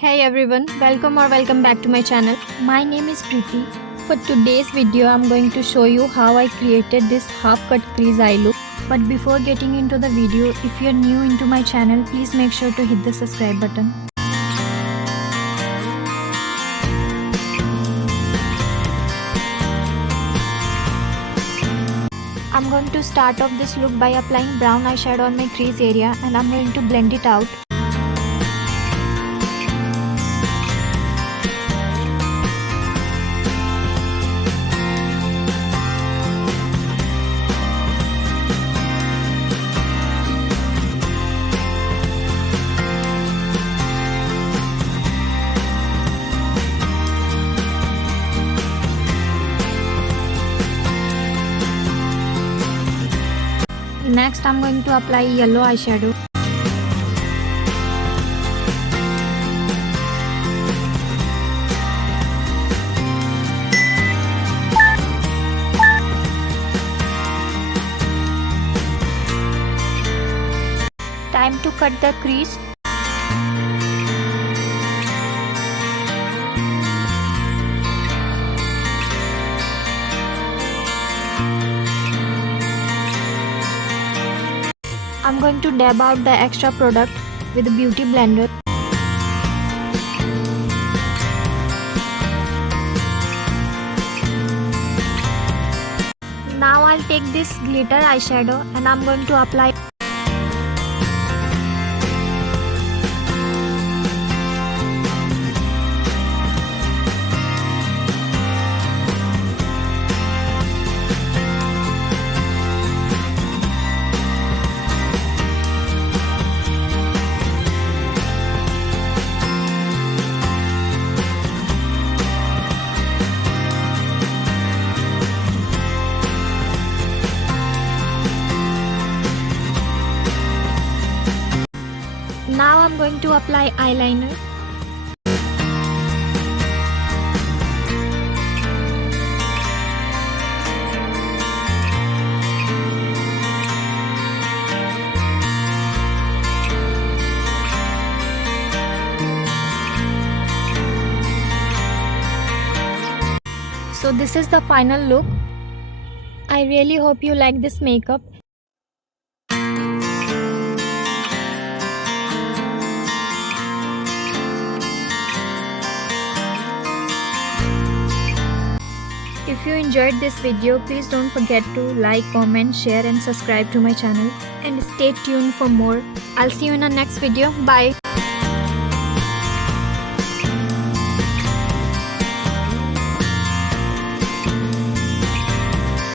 Hey everyone, welcome back to my channel. My name is Preeti. For today's video, I'm going to show you how I created this half cut crease eye look. But before getting into the video, if you're new into my channel, please make sure to hit the subscribe button. I'm going to start off this look by applying brown eyeshadow on my crease area and I'm going to blend it out. Next, I'm going to apply yellow eyeshadow. Time to cut the crease. I'm going to dab out the extra product with a beauty blender. Now I'll take this glitter eyeshadow and I'm going to apply. Now I'm going to apply eyeliner. So this is the final look. I really hope you like this makeup. If you enjoyed this video, please don't forget to like, comment, share and subscribe to my channel. And stay tuned for more. I'll see you in the next video. Bye.